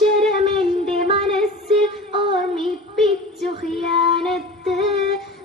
എന്നക്ഷരമെന്റെ മനസ്സിൽ ഓർമ്മിപ്പിച്ചു ഖിയാനത്ത്.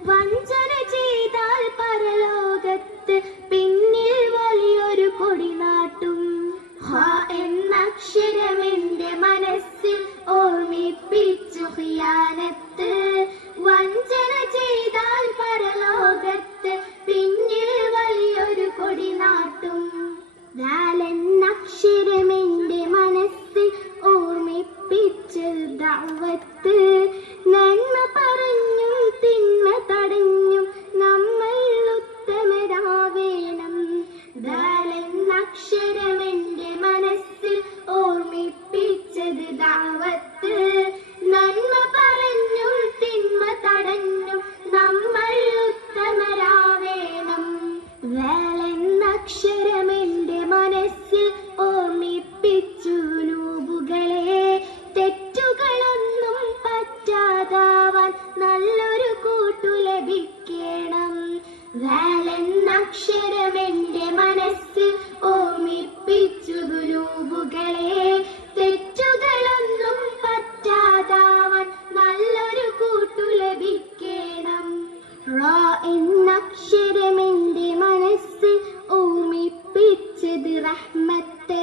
വഞ്ചന ചെയ്താൽ പരലോകത്ത് പിന്നിൽ വലിയൊരു കൊടി നാട്ടും. ഹ എന്നക്ഷരമെന്റെ മനസ്സിൽ ഓർമ്മിപ്പിച്ചു ഖിയാനത്ത്. വഞ്ചന ചെയ്താൽ പരലോകത്ത് പിന്നിൽ വലിയൊരു കൊടി നാട്ടും. ദാൽ എന്നക്ഷരമെന്റെ മനസ്സിൽ ഓർമ്മിപ്പിച്ചത് ദഅവത്ത്. നന്മ പറഞ്ഞും തിന്മ തടഞ്ഞും നമ്മൾ ഉത്തമരാവേണം. ദാൽ എന്നക്ഷരമെന്റെ മനസ്സിൽ ഓർമ്മിപ്പിച്ചത് ദഅവത്ത്. നന്മ പറഞ്ഞും തിന്മ തടഞ്ഞും നമ്മൾ ഉത്തമരാവേണം. ദാൽ എന്നക്ഷരമെന്റെ മനസ്സിൽ ഓർമ്മിപ്പിച്ചു നൂബുകളെ. തെറ്റുകളൊന്നും പറ്റാതാവാൻ നല്ലൊരു കൂട്ടു ലഭിക്കണം. ദാൽ എന്നക്ഷരമെന്റെ മനസ്സിൽ ഓർമ്മിപ്പിച്ചു നൂബുകളെ. തെറ്റുകളൊന്നും പറ്റാതാവാൻ നല്ലൊരു കൂട്ടു ലഭിക്കണം. റാ എന്നക്ഷരമെന്റെ മനസ്സിൽ ഓർമ്മിപ്പിച്ചത് റഹ്മത്ത്.